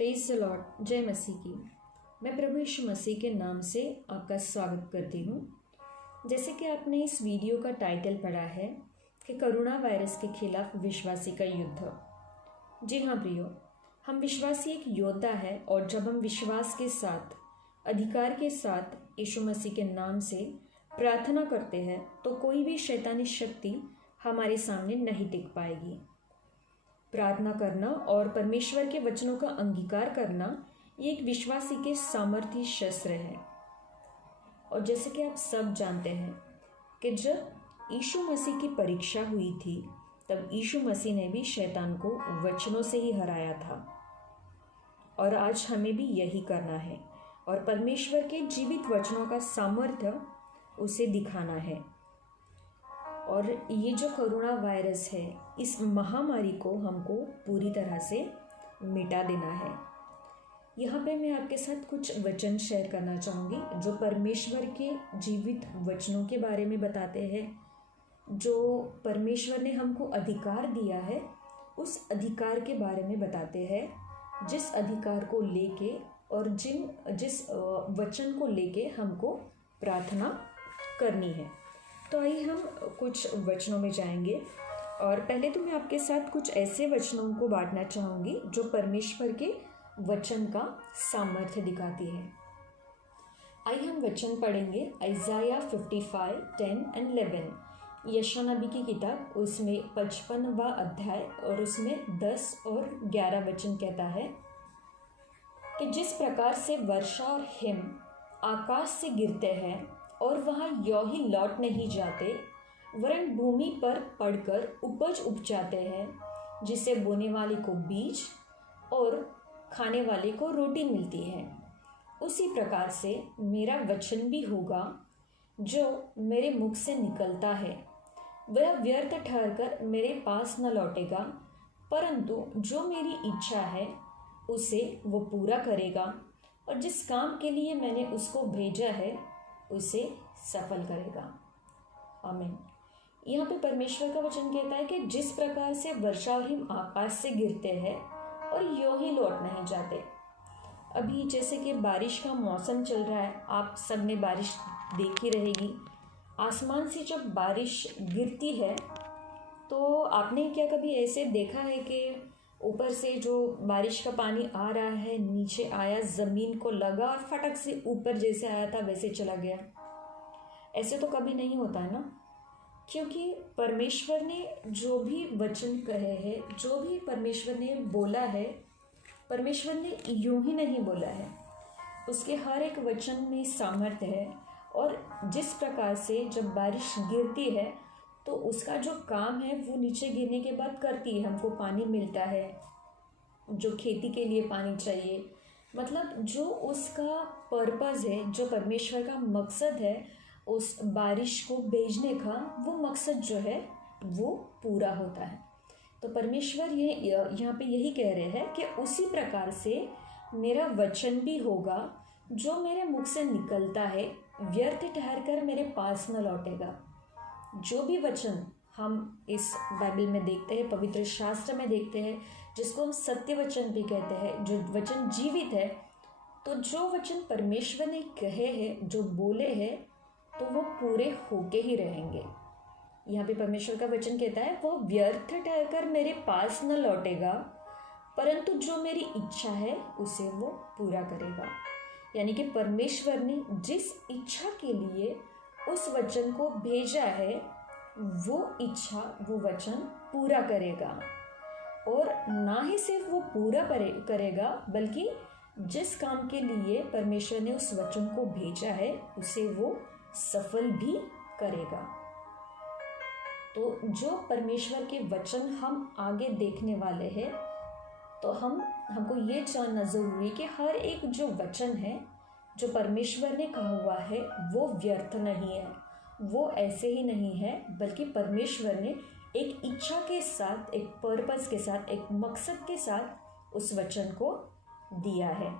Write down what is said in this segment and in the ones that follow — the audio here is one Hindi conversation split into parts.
Praise the Lord. जय मसीह की। मैं प्रभु यीशु मसीह के नाम से आपका स्वागत करती हूँ। जैसे कि आपने इस वीडियो का टाइटल पढ़ा है कि कोरोना वायरस के खिलाफ विश्वासी का युद्ध। जी हाँ प्रियो, हम विश्वासी एक योद्धा है और जब हम विश्वास के साथ, अधिकार के साथ यीशु मसीह के नाम से प्रार्थना करते हैं तो कोई भी शैतानी शक्ति हमारे सामने नहीं टिक पाएगी। प्रार्थना करना और परमेश्वर के वचनों का अंगीकार करना ये एक विश्वासी के सामर्थ्य शस्त्र है। और जैसे कि आप सब जानते हैं कि जब यीशु मसीह की परीक्षा हुई थी तब यीशु मसीह ने भी शैतान को वचनों से ही हराया था और आज हमें भी यही करना है और परमेश्वर के जीवित वचनों का सामर्थ्य उसे दिखाना है। और ये जो कोरोना वायरस है, इस महामारी को हमको पूरी तरह से मिटा देना है। यहाँ पे मैं आपके साथ कुछ वचन शेयर करना चाहूँगी जो परमेश्वर के जीवित वचनों के बारे में बताते हैं। जो परमेश्वर ने हमको अधिकार दिया है उस अधिकार के बारे में बताते हैं, जिस अधिकार को लेके और जिस वचन को लेके हमको प्रार्थना करनी है। तो आइए हम कुछ वचनों में जाएंगे और पहले तो मैं आपके साथ कुछ ऐसे वचनों को बांटना चाहूँगी जो परमेश्वर के वचन का सामर्थ्य दिखाती है। आइए हम वचन पढ़ेंगे इज़ाया 55:10 and 11, यशायाह नबी की किताब, उसमें 55वां अध्याय और उसमें 10 और 11 वचन कहता है कि जिस प्रकार से वर्षा और हिम आकाश से गिरते हैं और वहाँ यों ही लौट नहीं जाते, वरन भूमि पर पड़कर उपज उपजाते हैं, जिसे बोने वाले को बीज और खाने वाले को रोटी मिलती है, उसी प्रकार से मेरा वचन भी होगा जो मेरे मुख से निकलता है। वह व्यर्थ ठहरकर मेरे पास न लौटेगा, परंतु जो मेरी इच्छा है उसे वो पूरा करेगा और जिस काम के लिए मैंने उसको भेजा है उसे सफल करेगा। आमीन। यहाँ पे परमेश्वर का वचन कहता है कि जिस प्रकार से वर्षा और हिम आकाश से गिरते हैं और यों ही लौट नहीं जाते। अभी जैसे कि बारिश का मौसम चल रहा है, आप सब ने बारिश देखी रहेगी। आसमान से जब बारिश गिरती है तो आपने क्या कभी ऐसे देखा है कि ऊपर से जो बारिश का पानी आ रहा है नीचे आया, ज़मीन को लगा और फटक से ऊपर जैसे आया था वैसे चला गया? ऐसे तो कभी नहीं होता है ना, क्योंकि परमेश्वर ने जो भी वचन कहे हैं, जो भी परमेश्वर ने बोला है, परमेश्वर ने यूं ही नहीं बोला है। उसके हर एक वचन में सामर्थ्य है और जिस प्रकार से जब बारिश गिरती है तो उसका जो काम है वो नीचे गिरने के बाद करती है, हमको पानी मिलता है, जो खेती के लिए पानी चाहिए, मतलब जो उसका पर्पज़ है, जो परमेश्वर का मकसद है उस बारिश को भेजने का, वो मकसद जो है वो पूरा होता है। तो परमेश्वर ये यहाँ पे यही कह रहे हैं कि उसी प्रकार से मेरा वचन भी होगा जो मेरे मुख से निकलता है, व्यर्थ ठहरकर मेरे पास न लौटेगा। जो भी वचन हम इस बाइबल में देखते हैं, पवित्र शास्त्र में देखते हैं, जिसको हम सत्य वचन भी कहते हैं, जो वचन जीवित है, तो जो वचन परमेश्वर ने कहे हैं, जो बोले हैं, तो वो पूरे होके ही रहेंगे। यहाँ पे परमेश्वर का वचन कहता है वो व्यर्थ ठहरकर मेरे पास न लौटेगा, परंतु जो मेरी इच्छा है उसे वो पूरा करेगा। यानी कि परमेश्वर ने जिस इच्छा के लिए उस वचन को भेजा है वो इच्छा, वो वचन पूरा करेगा। और ना ही सिर्फ वो पूरा करेगा बल्कि जिस काम के लिए परमेश्वर ने उस वचन को भेजा है उसे वो सफल भी करेगा। तो जो परमेश्वर के वचन हम आगे देखने वाले हैं, तो हमको ये जानना ज़रूरी है कि हर एक जो वचन है जो परमेश्वर ने कहा हुआ है वो व्यर्थ नहीं है, वो ऐसे ही नहीं है, बल्कि परमेश्वर ने एक इच्छा के साथ, एक पर्पस के साथ, एक मकसद के साथ उस वचन को दिया है।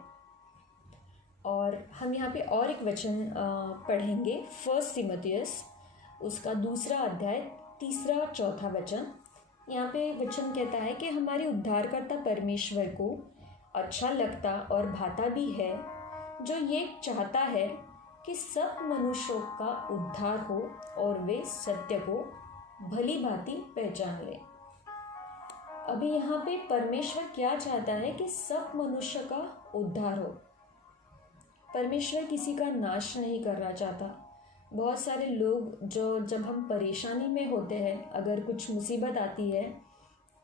और हम यहाँ पे और एक वचन पढ़ेंगे, 1 तीमुथियुस उसका 2 अध्याय 3 और 4 वचन। यहाँ पे वचन कहता है कि हमारे उद्धारकर्ता परमेश्वर को अच्छा लगता और भाता भी है, जो ये चाहता है कि सब मनुष्यों का उद्धार हो और वे सत्य को भली भांति पहचान लें। अभी यहाँ पे परमेश्वर क्या चाहता है कि सब मनुष्य का उद्धार हो। परमेश्वर किसी का नाश नहीं करना चाहता। बहुत सारे लोग जो जब हम परेशानी में होते हैं, अगर कुछ मुसीबत आती है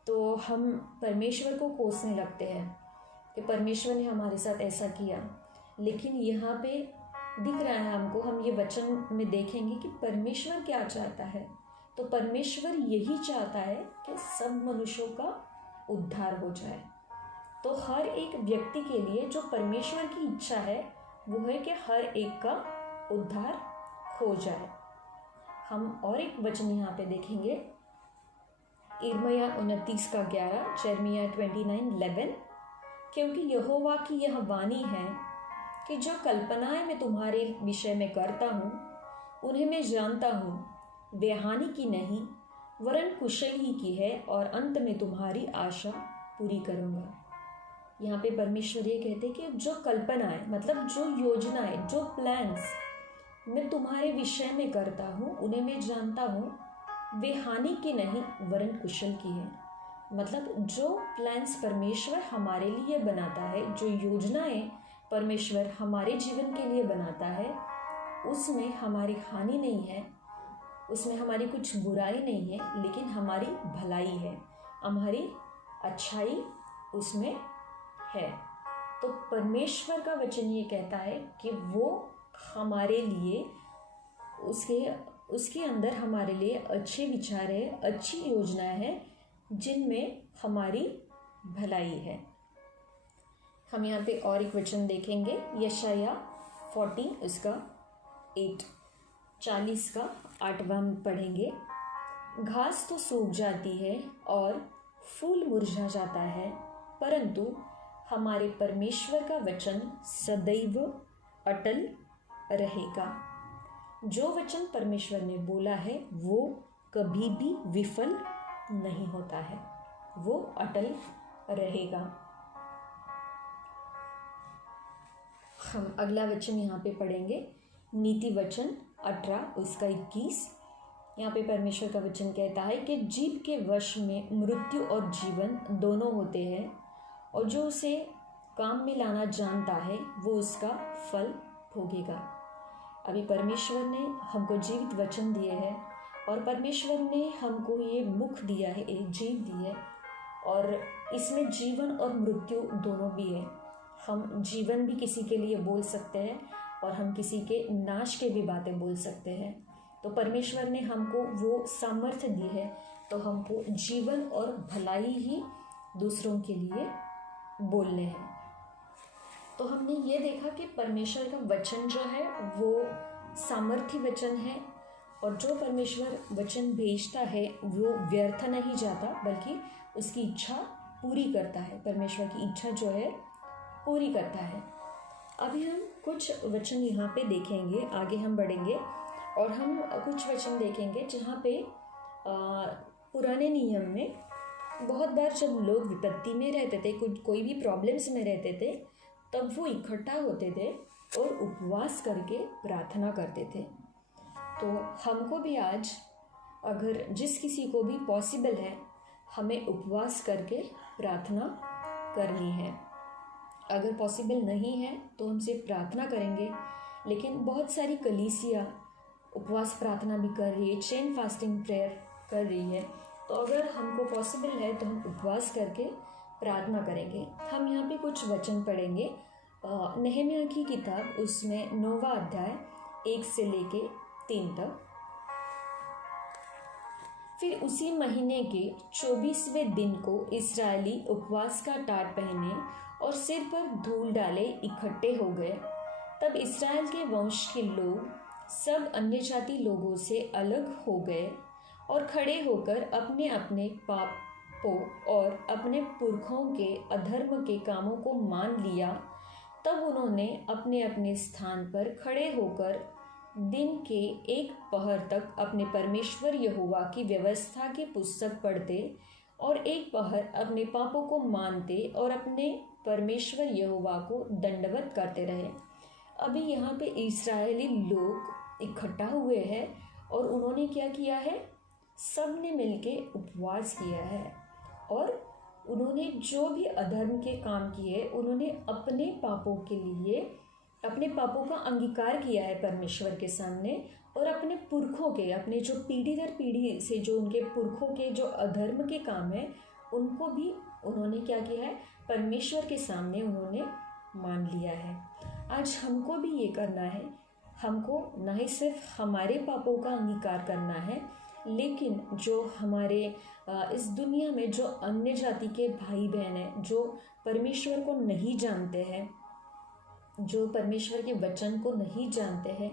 तो हम परमेश्वर को कोसने लगते हैं कि परमेश्वर ने हमारे साथ ऐसा किया। लेकिन यहाँ पे दिख रहा है हमको, हम ये वचन में देखेंगे कि परमेश्वर क्या चाहता है। तो परमेश्वर यही चाहता है कि सब मनुष्यों का उद्धार हो जाए। तो हर एक व्यक्ति के लिए जो परमेश्वर की इच्छा है वो है कि हर एक का उद्धार हो जाए। हम और एक वचन यहाँ पे देखेंगे, यिर्मयाह 29:11, यिर्मयाह 29:11, क्योंकि यहोवा की यह वाणी है कि जो कल्पनाएं मैं तुम्हारे विषय में करता हूँ उन्हें मैं जानता हूँ, वे हानि की नहीं वरन कुशल ही की है, और अंत में तुम्हारी आशा पूरी करूँगा। यहाँ पे परमेश्वर ये कहते कि जो कल्पनाएं, मतलब जो योजनाएं, जो प्लान्स मैं तुम्हारे विषय में करता हूँ उन्हें मैं जानता हूँ, वे हानि की नहीं वरन कुशल की है। मतलब जो प्लान्स परमेश्वर हमारे लिए बनाता है, जो योजनाएं परमेश्वर हमारे जीवन के लिए बनाता है, उसमें हमारी हानि नहीं है, उसमें हमारी कुछ बुराई नहीं है, लेकिन हमारी भलाई है, हमारी अच्छाई उसमें है। तो परमेश्वर का वचन ये कहता है कि वो हमारे लिए, उसके अंदर हमारे लिए अच्छे विचार है, अच्छी योजनाएं हैं जिनमें हमारी भलाई है। हम यहाँ पे और एक वचन देखेंगे, यशायाह 40 उसका 8, 40 का 8वां पढ़ेंगे। घास तो सूख जाती है और फूल मुरझा जाता है, परंतु हमारे परमेश्वर का वचन सदैव अटल रहेगा। जो वचन परमेश्वर ने बोला है वो कभी भी विफल नहीं होता है, वो अटल रहेगा। हम अगला वचन यहाँ पे पढ़ेंगे, नीति वचन 18 उसका 21। यहाँ पे परमेश्वर का वचन कहता है कि जीव के वश में मृत्यु और जीवन दोनों होते हैं, और जो उसे काम में लाना जानता है वो उसका फल भोगेगा। अभी परमेश्वर ने हमको जीवित वचन दिए हैं, और परमेश्वर ने हमको ये मुख दिया है, एक जीव दी है, और इसमें जीवन और मृत्यु दोनों भी है। हम जीवन भी किसी के लिए बोल सकते हैं और हम किसी के नाश के भी बातें बोल सकते हैं। तो परमेश्वर ने हमको वो सामर्थ्य दी है, तो हमको जीवन और भलाई ही दूसरों के लिए बोलने हैं। तो हमने ये देखा कि परमेश्वर का वचन जो है वो सामर्थ्य वचन है, और जो परमेश्वर वचन भेजता है वो व्यर्थ नहीं जाता, बल्कि उसकी इच्छा पूरी करता है। परमेश्वर की इच्छा जो है पूरी करता है। अभी हम कुछ वचन यहाँ पे देखेंगे, आगे हम बढ़ेंगे और हम कुछ वचन देखेंगे जहाँ पे पुराने नियम में बहुत बार जब लोग विपत्ति में रहते थे, कोई भी प्रॉब्लम्स में रहते थे, तब वो इकट्ठा होते थे और उपवास करके प्रार्थना करते थे। तो हमको भी आज, अगर जिस किसी को भी पॉसिबल है, हमें उपवास करके प्रार्थना करनी है। अगर पॉसिबल नहीं है तो हमसे प्रार्थना करेंगे, लेकिन बहुत सारी कलीसिया उपवास प्रार्थना भी कर रही है, चेन फास्टिंग प्रेयर कर रही है। तो अगर हमको पॉसिबल है तो हम उपवास करके प्रार्थना करेंगे। हम यहाँ पे कुछ वचन पढ़ेंगे, नहम्याह की किताब उसमें 9वां अध्याय 1 से लेके 3 तक। फिर उसी महीने के 24वें दिन को इस्राएली उपवास का टाट पहने और सिर पर धूल डाले इकट्ठे हो गए। तब इस्राएल के वंश के लोग सब अन्य जाति लोगों से अलग हो गए और खड़े होकर अपने अपने पापों और अपने पुरखों के अधर्म के कामों को मान लिया। तब उन्होंने अपने अपने स्थान पर खड़े होकर दिन के एक पहर तक अपने परमेश्वर यहोवा की व्यवस्था की पुस्तक पढ़ते और एक पहर अपने पापों को मानते और अपने परमेश्वर यहोवा को दंडवत करते रहे। अभी यहाँ पे इस्राएली लोग इकट्ठा हुए हैं और उन्होंने क्या किया है, सब ने मिलके उपवास किया है और उन्होंने जो भी अधर्म के काम किए उन्होंने अपने पापों के लिए अपने पापों का अंगीकार किया है परमेश्वर के सामने, और अपने पुरखों के, अपने जो पीढ़ी दर पीढ़ी से जो उनके पुरखों के जो अधर्म के काम है उनको भी उन्होंने क्या किया है, परमेश्वर के सामने उन्होंने मान लिया है। आज हमको भी ये करना है। हमको न ही सिर्फ हमारे पापों का अंगीकार करना है, लेकिन जो हमारे इस दुनिया में जो अन्य जाति के भाई बहन हैं, जो परमेश्वर को नहीं जानते हैं, जो परमेश्वर के वचन को नहीं जानते हैं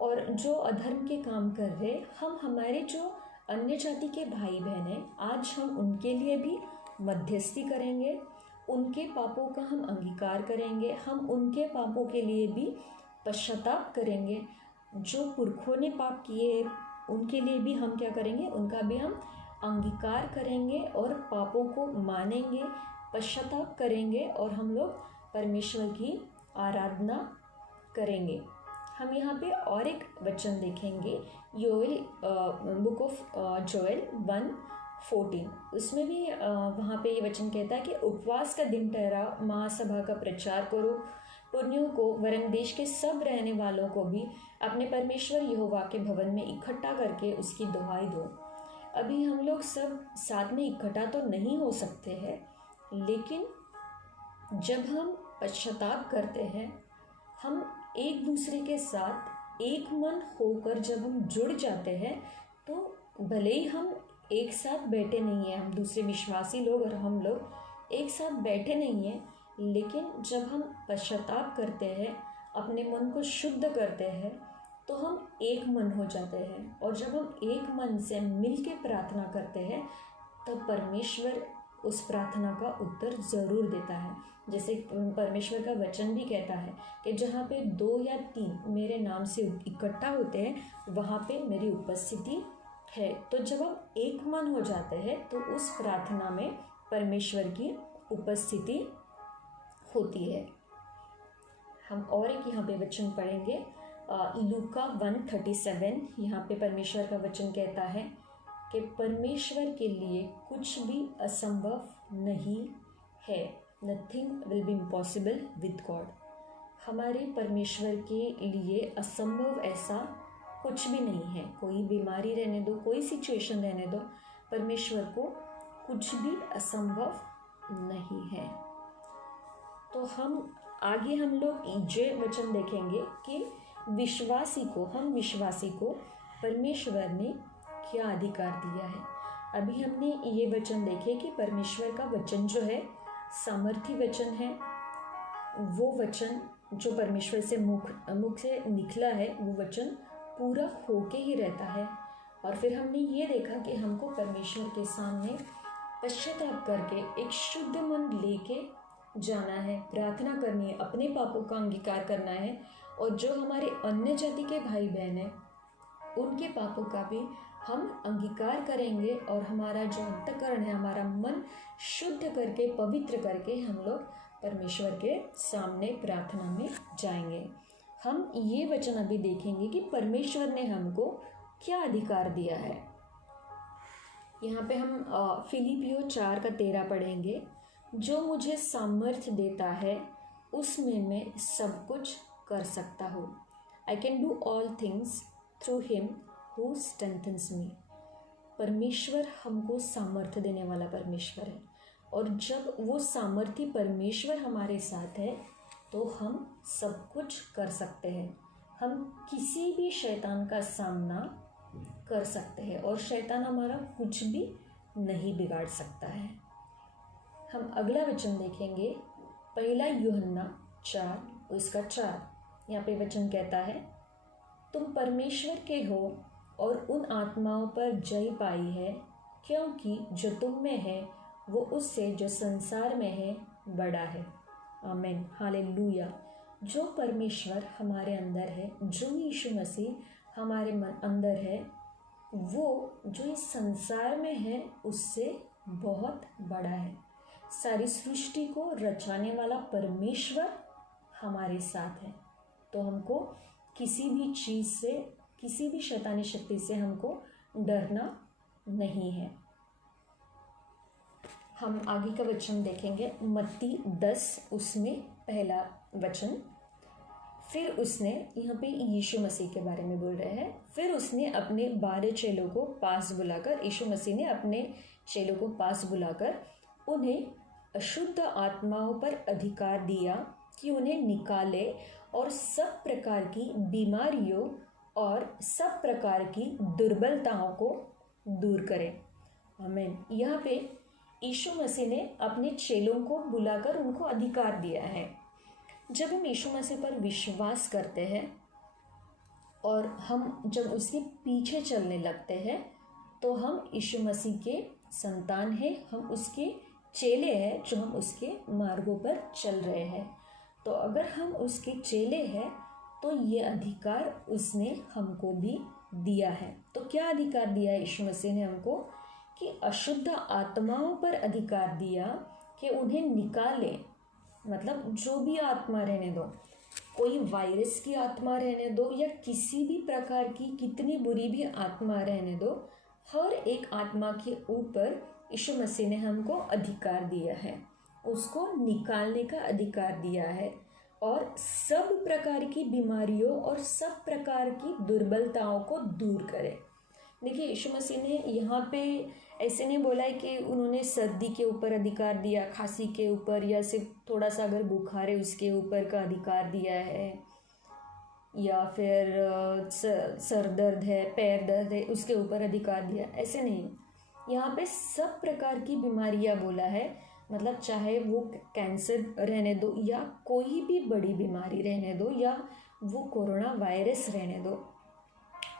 और जो अधर्म के काम कर रहे, हम हमारे जो अन्य जाति के भाई बहन हैं, आज हम उनके लिए भी मध्यस्थी करेंगे, उनके पापों का हम अंगीकार करेंगे, हम उनके पापों के लिए भी पश्चाताप करेंगे। जो पुरखों ने पाप किए उनके लिए भी हम क्या करेंगे, उनका भी हम अंगीकार करेंगे और पापों को मानेंगे, पश्चाताप करेंगे और हम लोग परमेश्वर की आराधना करेंगे। हम यहाँ पे और एक वचन देखेंगे, योएल बुक ऑफ जोएल 1:14। उसमें भी वहाँ पे ये वचन कहता है कि उपवास का दिन ठहरा, महासभा का प्रचार करो, पुण्यों को वरन देश के सब रहने वालों को भी अपने परमेश्वर यहोवा के भवन में इकट्ठा करके उसकी दुहाई दो। अभी हम लोग सब साथ में इकट्ठा तो नहीं हो सकते हैं, लेकिन जब हम पश्चाताप करते हैं, हम एक दूसरे के साथ एक मन होकर जब हम जुड़ जाते हैं, तो भले ही हम एक साथ बैठे नहीं हैं, हम दूसरे विश्वासी लोग और हम लोग एक साथ बैठे नहीं हैं, लेकिन जब हम पश्चाताप करते हैं, अपने मन को शुद्ध करते हैं, तो हम एक मन हो जाते हैं। और जब हम एक मन से मिल के प्रार्थना करते हैं, तब परमेश्वर उस प्रार्थना का उत्तर ज़रूर देता है। जैसे परमेश्वर का वचन भी कहता है कि जहाँ पे 2 या 3 मेरे नाम से इकट्ठा होते हैं, वहाँ पे मेरी उपस्थिति है। तो जब हम एक मन हो जाते हैं, तो उस प्रार्थना में परमेश्वर की उपस्थिति होती है। हम और एक यहाँ पे वचन पढ़ेंगे, लूका 1:37। यहाँ पे परमेश्वर का वचन कहता है कि परमेश्वर के लिए कुछ भी असंभव नहीं है। Nothing will be impossible with God. हमारे परमेश्वर के लिए असंभव ऐसा कुछ भी नहीं है। कोई बीमारी रहने दो, कोई सिचुएशन रहने दो, परमेश्वर को कुछ भी असंभव नहीं है। तो हम लोग ये वचन देखेंगे कि हम विश्वासी को परमेश्वर ने क्या अधिकार दिया है। अभी हमने ये वचन देखे कि परमेश्वर का वचन जो है सामर्थी वचन है। वो वचन जो परमेश्वर से मुख से निकला है, वो वचन पूरा होके ही रहता है। और फिर हमने ये देखा कि हमको परमेश्वर के सामने पश्चाताप करके एक शुद्ध मन लेके जाना है, प्रार्थना करनी है, अपने पापों का अंगीकार करना है, और जो हमारे अन्य जाति के भाई बहन हैं उनके पापों का भी हम अंगीकार करेंगे, और हमारा जो अंतःकरण है, हमारा मन शुद्ध करके, पवित्र करके हम लोग परमेश्वर के सामने प्रार्थना में जाएंगे। हम ये वचन अभी देखेंगे कि परमेश्वर ने हमको क्या अधिकार दिया है। यहाँ पे हम फिलिपियों 4:13 पढ़ेंगे, जो मुझे सामर्थ्य देता है उसमें मैं सब कुछ कर सकता हूँ। I can do all things through him who strengthens me. परमेश्वर हमको सामर्थ्य देने वाला परमेश्वर है, और जब वो सामर्थ्य परमेश्वर हमारे साथ है तो हम सब कुछ कर सकते हैं। हम किसी भी शैतान का सामना कर सकते हैं, और शैतान हमारा कुछ भी नहीं बिगाड़ सकता है। हम अगला वचन देखेंगे, 1 यूहन्ना 4:4। यहाँ पे वचन कहता है, तुम परमेश्वर के हो और उन आत्माओं पर जय पाई है, क्योंकि जो तुम में है वो उससे जो संसार में है बड़ा है। आमीन, हालेलुया। जो परमेश्वर हमारे अंदर है, जो यीशु मसीह हमारे अंदर है, वो जो इस संसार में है उससे बहुत बड़ा है। सारी सृष्टि को रचाने वाला परमेश्वर हमारे साथ है। तो हमको किसी भी चीज़ से, किसी भी शैतानी शक्ति से हमको डरना नहीं है। हम आगे का वचन देखेंगे, मत्ती 10 उसमें पहला वचन। फिर उसने, यहाँ पे यीशु मसीह के बारे में बोल रहे हैं, फिर उसने अपने 12 चेलों को पास बुलाकर, यीशु मसीह ने अपने चेलों को पास बुलाकर उन्हें अशुद्ध आत्माओं पर अधिकार दिया कि उन्हें निकाले और सब प्रकार की बीमारियों और सब प्रकार की दुर्बलताओं को दूर करें। आमीन। यहाँ पे यीशु मसीह ने अपने चेलों को बुलाकर उनको अधिकार दिया है। जब हम यीशु मसीह पर विश्वास करते हैं और हम जब उसके पीछे चलने लगते हैं तो हम यीशु मसीह के संतान हैं, हम उसके चेले हैं, जो हम उसके मार्गों पर चल रहे हैं। तो अगर हम उसके चेले हैं तो ये अधिकार उसने हमको भी दिया है। तो क्या अधिकार दिया है यीशु मसीह ने हमको? कि अशुद्ध आत्माओं पर अधिकार दिया कि उन्हें निकाले। मतलब जो भी आत्मा रहने दो, कोई वायरस की आत्मा रहने दो या किसी भी प्रकार की कितनी बुरी भी आत्मा रहने दो, हर एक आत्मा के ऊपर यीशु मसीह ने हमको अधिकार दिया है, उसको निकालने का अधिकार दिया है और सब प्रकार की बीमारियों और सब प्रकार की दुर्बलताओं को दूर करे। देखिए, यीशु मसीह ने यहाँ पे ऐसे नहीं बोला है कि उन्होंने सर्दी के ऊपर अधिकार दिया, खांसी के ऊपर, या सिर्फ थोड़ा सा अगर बुखार है उसके ऊपर का अधिकार दिया है, या फिर सर दर्द है, पैर दर्द है, उसके ऊपर अधिकार दिया। ऐसे नहीं, यहाँ पे सब प्रकार की बीमारियाँ बोला है। मतलब चाहे वो कैंसर रहने दो या कोई भी बड़ी बीमारी रहने दो या वो कोरोना वायरस रहने दो,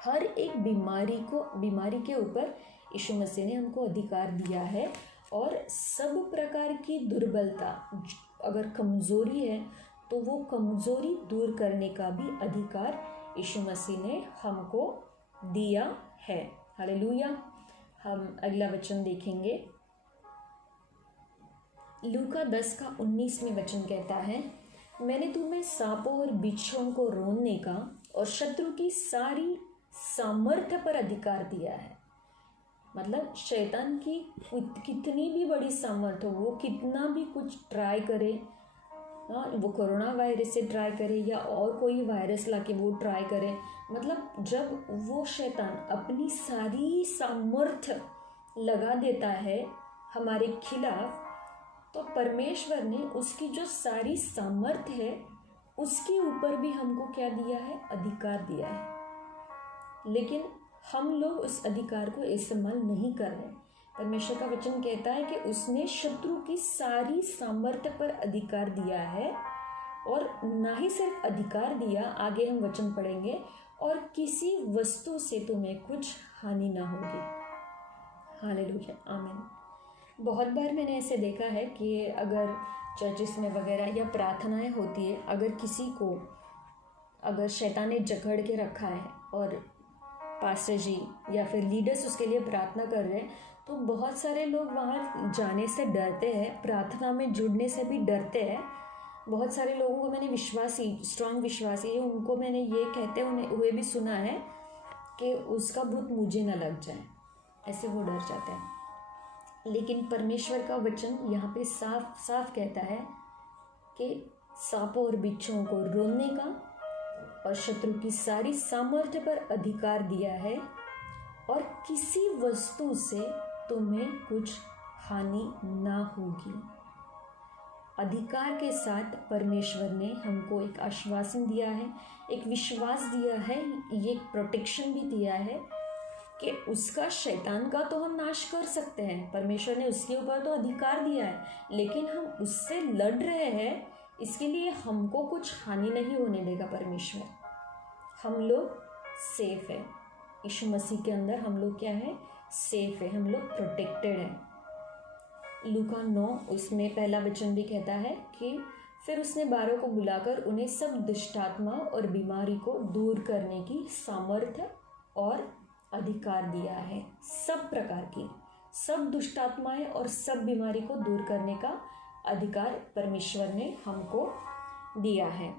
हर एक बीमारी के ऊपर यीशु मसीह ने हमको अधिकार दिया है। और सब प्रकार की दुर्बलता, अगर कमज़ोरी है तो वो कमज़ोरी दूर करने का भी अधिकार यीशु मसीह ने हमको दिया है। हालेलुया। हम अगला वचन देखेंगे, लूका 10 का 19 में वचन कहता है, मैंने तुम्हें सांपों और बिच्छुओं को रोकने का और शत्रु की सारी सामर्थ्य पर अधिकार दिया है। मतलब शैतान की कितनी भी बड़ी सामर्थ्य हो, वो कितना भी कुछ ट्राई करे, वो कोरोना वायरस से ट्राई करे या और कोई वायरस लाके वो ट्राई करे, मतलब जब वो शैतान अपनी सारी सामर्थ्य लगा देता है हमारे खिलाफ, तो परमेश्वर ने उसकी जो सारी सामर्थ्य है उसके ऊपर भी हमको क्या दिया है? अधिकार दिया है। लेकिन हम लोग उस अधिकार को इस्तेमाल नहीं कर रहे। परमेश्वर का वचन कहता है कि उसने शत्रु की सारी सामर्थ्य पर अधिकार दिया है, और ना ही सिर्फ अधिकार दिया, आगे हम वचन पढ़ेंगे, और किसी वस्तु से तुम्हें कुछ हानि ना होगी। हालेलुया, आमीन। बहुत बार मैंने ऐसे देखा है कि अगर चर्चिस में वगैरह या प्रार्थनाएं होती है, अगर किसी को अगर शैतान ने जकड़ के रखा है और पास्टर जी या फिर लीडर्स उसके लिए प्रार्थना कर रहे हैं, तो बहुत सारे लोग वहाँ जाने से डरते हैं, प्रार्थना में जुड़ने से भी डरते हैं। बहुत सारे लोगों को मैंने स्ट्रांग विश्वासी है, उनको मैंने ये कहते हुए भी सुना है कि उसका भूत मुझे न लग जाए, ऐसे वो डर जाते हैं। लेकिन परमेश्वर का वचन यहाँ पे साफ साफ कहता है कि सांपों और बिच्छुओं को रोकने का और शत्रु की सारी सामर्थ्य पर अधिकार दिया है, और किसी वस्तु से तुम्हें कुछ हानि ना होगी। अधिकार के साथ परमेश्वर ने हमको एक आश्वासन दिया है, एक विश्वास दिया है, ये प्रोटेक्शन भी दिया है कि उसका, शैतान का तो हम नाश कर सकते हैं, परमेश्वर ने उसके ऊपर तो अधिकार दिया है, लेकिन हम उससे लड़ रहे हैं, इसके लिए हमको कुछ हानि नहीं होने देगा परमेश्वर। हम लोग सेफ है, यीशु मसीह के अंदर हम लोग क्या है? सेफ है, हम लोग प्रोटेक्टेड है। लूका 9 उसमें पहला वचन भी कहता है कि फिर उसने 12 को बुलाकर उन्हें सब दुष्टात्मा और बीमारी को दूर करने की सामर्थ्य और अधिकार दिया है। सब प्रकार की, सब दुष्टात्माएं और सब बीमारी को दूर करने का अधिकार परमेश्वर ने हमको दिया है।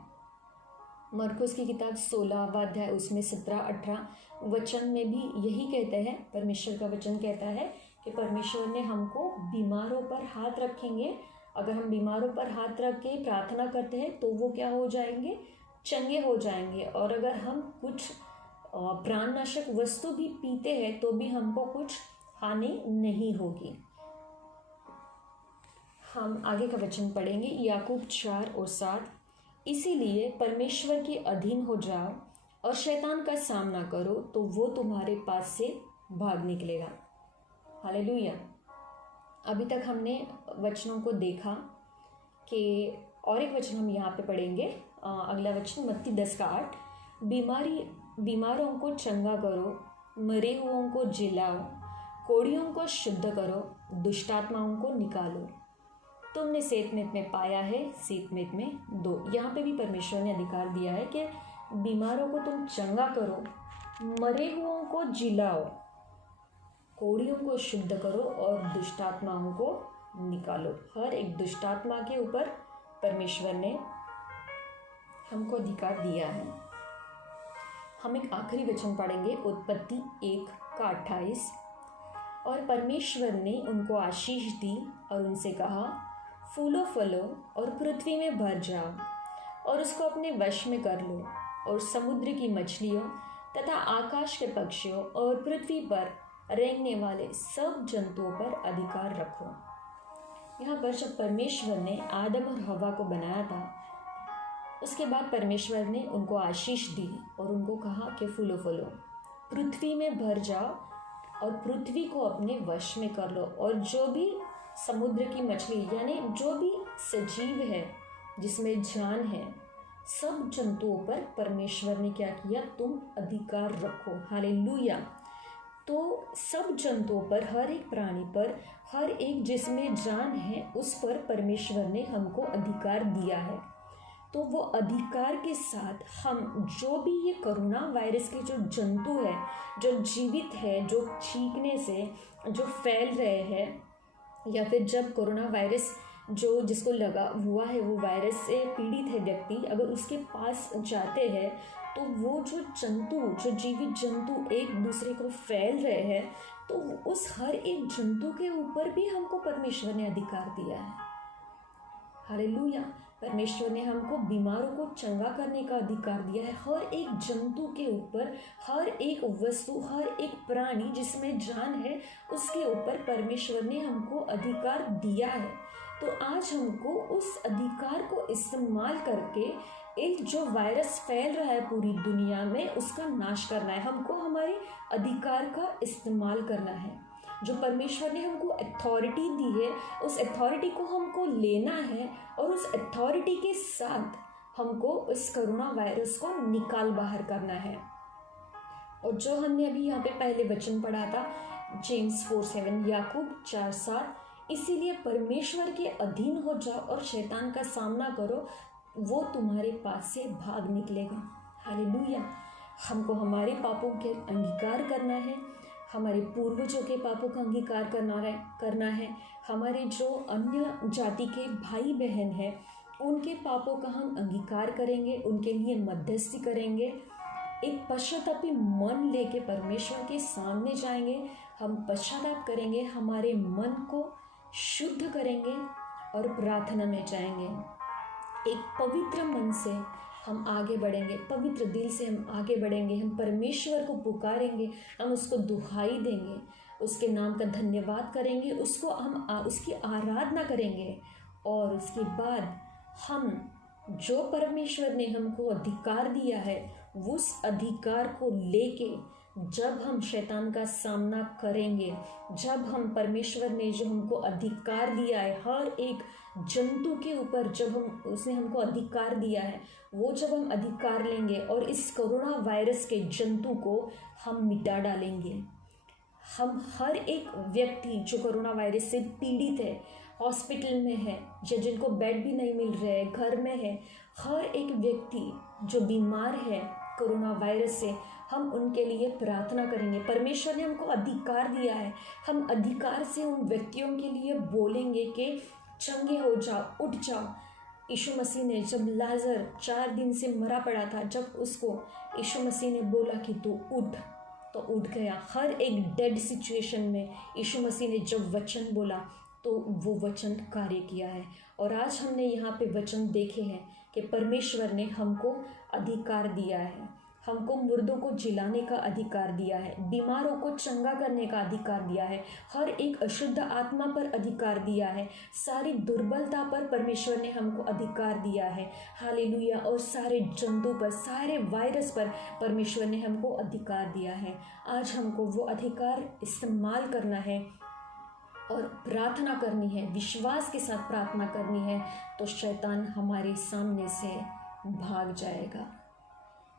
मरकुस की किताब 16वां अध्याय उसमें 17-18 वचन में भी यही कहते हैं। परमेश्वर का वचन कहता है कि परमेश्वर ने हमको बीमारों पर हाथ रखेंगे। अगर हम बीमारों पर हाथ रख के प्रार्थना करते हैं तो वो क्या हो जाएंगे, चंगे हो जाएंगे। और अगर हम कुछ प्राणनाशक वस्तु भी पीते हैं तो भी हमको कुछ हानि नहीं होगी। हम आगे का वचन पढ़ेंगे, याकूब 4:7। इसीलिए परमेश्वर के अधीन हो जाओ और शैतान का सामना करो तो वो तुम्हारे पास से भाग निकलेगा। हालेलुया। अभी तक हमने वचनों को देखा कि और एक वचन हम यहाँ पे पढ़ेंगे। अगला वचन मत्ती 10:8। बीमारों को चंगा करो, मरे हुओं को जिलाओ, कोढ़ियों को शुद्ध करो, दुष्टात्माओं को निकालो। तुमने सेतमेत में पाया है, सेतमेत में दो। यहाँ पे भी परमेश्वर ने अधिकार दिया है कि बीमारों को तुम चंगा करो, मरे हुओं को जिलाओ, कोढ़ियों को शुद्ध करो और दुष्टात्माओं को निकालो। हर एक दुष्टात्मा के ऊपर परमेश्वर ने हमको अधिकार दिया है। हम एक आखिरी वचन पढ़ेंगे, उत्पत्ति 1:28। और परमेश्वर ने उनको आशीष दी और उनसे कहा, फूलो फलो और पृथ्वी में भर जाओ और उसको अपने वश में कर लो और समुद्र की मछलियों तथा आकाश के पक्षियों और पृथ्वी पर रेंगने वाले सब जंतुओं पर अधिकार रखो। यहाँ पर जब परमेश्वर ने आदम और हवा को बनाया था, उसके बाद परमेश्वर ने उनको आशीष दी और उनको कहा कि फूलो फलो, पृथ्वी में भर जाओ और पृथ्वी को अपने वश में कर लो। और जो भी समुद्र की मछली यानी जो भी सजीव है जिसमें जान है, सब जंतुओं पर परमेश्वर ने क्या किया, तुम अधिकार रखो। हालेलुया। तो सब जंतुओं पर, हर एक प्राणी पर, हर एक जिसमें जान है, उस पर परमेश्वर ने हमको अधिकार दिया है। तो वो अधिकार के साथ हम जो भी ये कोरोना वायरस के जो जंतु है, जो जीवित है, जो छींकने से जो फैल रहे हैं, या फिर जब कोरोना वायरस जो जिसको लगा हुआ है, वो वायरस से पीड़ित है व्यक्ति, अगर उसके पास जाते हैं तो वो जो जंतु, जो जीवित जंतु एक दूसरे को फैल रहे हैं, तो उस हर एक जंतु के ऊपर भी हमको परमेश्वर ने अधिकार दिया है। हालेलुया। परमेश्वर ने हमको बीमारों को चंगा करने का अधिकार दिया है। हर एक जंतु के ऊपर, हर एक वस्तु, हर एक प्राणी जिसमें जान है, उसके ऊपर परमेश्वर ने हमको अधिकार दिया है। तो आज हमको उस अधिकार को इस्तेमाल करके एक जो वायरस फैल रहा है पूरी दुनिया में, उसका नाश करना है। हमको हमारे अधिकार का इस्तेमाल करना है। जो परमेश्वर ने हमको अथॉरिटी दी है, उस अथॉरिटी को हमको लेना है और उस अथॉरिटी के साथ हमको इस कोरोना वायरस को निकाल बाहर करना है। और जो हमने अभी यहाँ पे पहले वचन पढ़ा था, जेम्स 4:7, याकूब 4:7, इसीलिए परमेश्वर के अधीन हो जाओ और शैतान का सामना करो, वो तुम्हारे पास से भाग निकलेगा। हालेलुया। हमको हमारे पापों के अंगीकार करना है, हमारे पूर्वजों के पापों का अंगीकार करना है, हमारे जो अन्य जाति के भाई बहन हैं उनके पापों का हम अंगीकार करेंगे, उनके लिए मध्यस्थी करेंगे। एक पश्चातापी मन लेके परमेश्वर के सामने जाएंगे, हम पश्चाताप करेंगे, हमारे मन को शुद्ध करेंगे और प्रार्थना में जाएंगे। एक पवित्र मन से हम आगे बढ़ेंगे, पवित्र दिल से हम आगे बढ़ेंगे, हम परमेश्वर को पुकारेंगे, हम उसको दुहाई देंगे, उसके नाम का धन्यवाद करेंगे, उसको हम उसकी आराधना करेंगे। और उसके बाद हम जो परमेश्वर ने हमको अधिकार दिया है, उस अधिकार को लेके जब हम शैतान का सामना करेंगे, जब हम परमेश्वर ने जो हमको अधिकार दिया है हर एक जंतु के ऊपर, जब हम उसने हमको अधिकार दिया है, वो जब हम अधिकार लेंगे और इस कोरोना वायरस के जंतु को हम मिटा डालेंगे। हम हर एक व्यक्ति जो कोरोना वायरस से पीड़ित है, हॉस्पिटल में है या जिनको बेड भी नहीं मिल रहे हैं, घर में है, हर एक व्यक्ति जो बीमार है, कोरोना वायरस से हम उनके लिए प्रार्थना करेंगे। परमेश्वर ने हमको अधिकार दिया है, हम अधिकार से उन व्यक्तियों के लिए बोलेंगे कि चंगे हो जाओ, उठ जाओ। यीशु मसीह ने जब लाजर 4 दिन से मरा पड़ा था, जब उसको यीशु मसीह ने बोला कि तू उठ, तो उठ गया। हर एक डेड सिचुएशन में यीशु मसीह ने जब वचन बोला तो वो वचन कार्य किया है। और आज हमने यहाँ पे वचन देखे हैं कि परमेश्वर ने हमको अधिकार दिया है, हमको मुर्दों को जिलाने का अधिकार दिया है, बीमारों को चंगा करने का अधिकार दिया है, हर एक अशुद्ध आत्मा पर अधिकार दिया है, सारी दुर्बलता पर परमेश्वर ने हमको अधिकार दिया है। हालेलुया। और सारे जंतु पर, सारे वायरस पर परमेश्वर ने हमको अधिकार दिया है। आज हमको वो अधिकार इस्तेमाल करना है और प्रार्थना करनी है, विश्वास के साथ प्रार्थना करनी है, तो शैतान हमारे सामने से भाग जाएगा।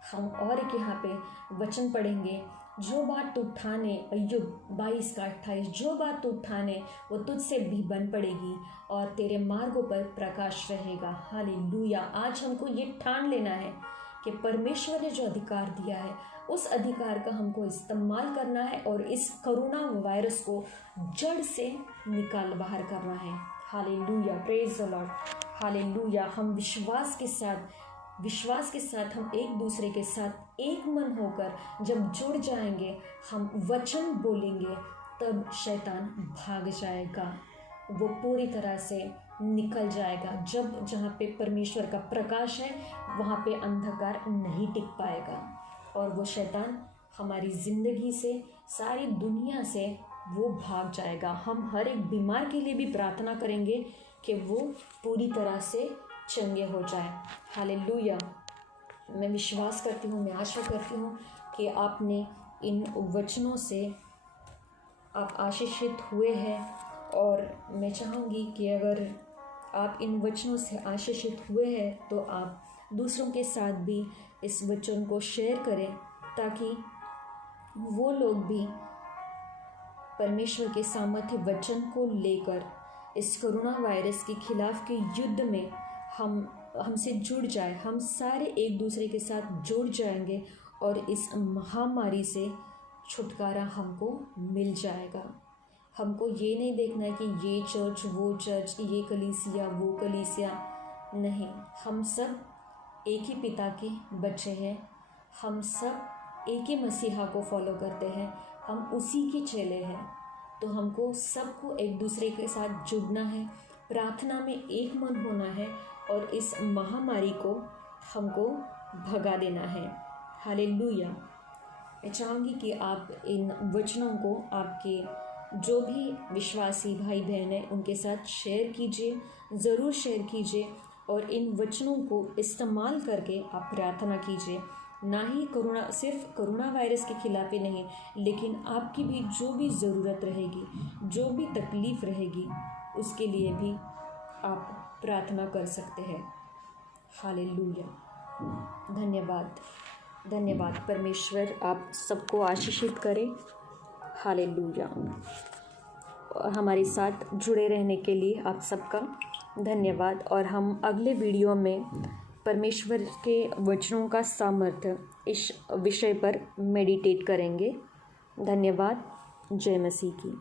हम और एक यहाँ पे वचन पढ़ेंगे, जो बात तू ठाने, अय्यूब 22:28, जो बात तू ठाने वो तुझसे भी बन पड़ेगी और तेरे मार्गों पर प्रकाश रहेगा। हालेलुया। आज हमको ये ठान लेना है कि परमेश्वर ने जो अधिकार दिया है उस अधिकार का हमको इस्तेमाल करना है और इस कोरोना वायरस को जड़ से बाहर करना है। Hallelujah, praise the Lord. Hallelujah. हम विश्वास के साथ हम एक दूसरे के साथ एक मन होकर जब जुड़ जाएंगे, हम वचन बोलेंगे, तब शैतान भाग जाएगा, वो पूरी तरह से निकल जाएगा। जब जहाँ पे परमेश्वर का प्रकाश है वहाँ पे अंधकार नहीं टिक पाएगा और वो शैतान हमारी ज़िंदगी से, सारी दुनिया से वो भाग जाएगा। हम हर एक बीमार के लिए भी प्रार्थना करेंगे कि वो पूरी तरह से चंगे हो जाए। हालेलुया। मैं विश्वास करती हूँ, मैं आशा करती हूँ कि आपने इन वचनों से आप आशीषित हुए हैं और मैं चाहूँगी कि अगर आप इन वचनों से आशीषित हुए हैं तो आप दूसरों के साथ भी इस वचन को शेयर करें, ताकि वो लोग भी परमेश्वर के सामर्थ्य वचन को लेकर इस कोरोना वायरस के खिलाफ के युद्ध में हमसे जुड़ जाए। हम सारे एक दूसरे के साथ जुड़ जाएंगे और इस महामारी से छुटकारा हमको मिल जाएगा। हमको ये नहीं देखना है कि ये चर्च, वो चर्च, ये कलीसिया, वो कलीसिया, नहीं। हम सब एक ही पिता के बच्चे हैं, हम सब एक ही मसीहा को फॉलो करते हैं, हम उसी के चेले हैं। तो हमको सबको एक दूसरे के साथ जुड़ना है, प्रार्थना में एक मन होना है और इस महामारी को हमको भगा देना है। हालेलुया। मैं चाहूँगी कि आप इन वचनों को आपके जो भी विश्वासी भाई बहन हैं उनके साथ शेयर कीजिए, ज़रूर शेयर कीजिए और इन वचनों को इस्तेमाल करके आप प्रार्थना कीजिए। ना ही सिर्फ कोरोना वायरस के खिलाफ ही नहीं, लेकिन आपकी भी जो भी ज़रूरत रहेगी, जो भी तकलीफ़ रहेगी, उसके लिए भी आप प्रार्थना कर सकते हैं। हालेलुया। धन्यवाद, धन्यवाद। परमेश्वर आप सबको आशीषित करे। हालेलुया। हमारे साथ जुड़े रहने के लिए आप सबका धन्यवाद। और हम अगले वीडियो में परमेश्वर के वचनों का सामर्थ्य इस विषय पर मेडिटेट करेंगे। धन्यवाद। जय मसीह की।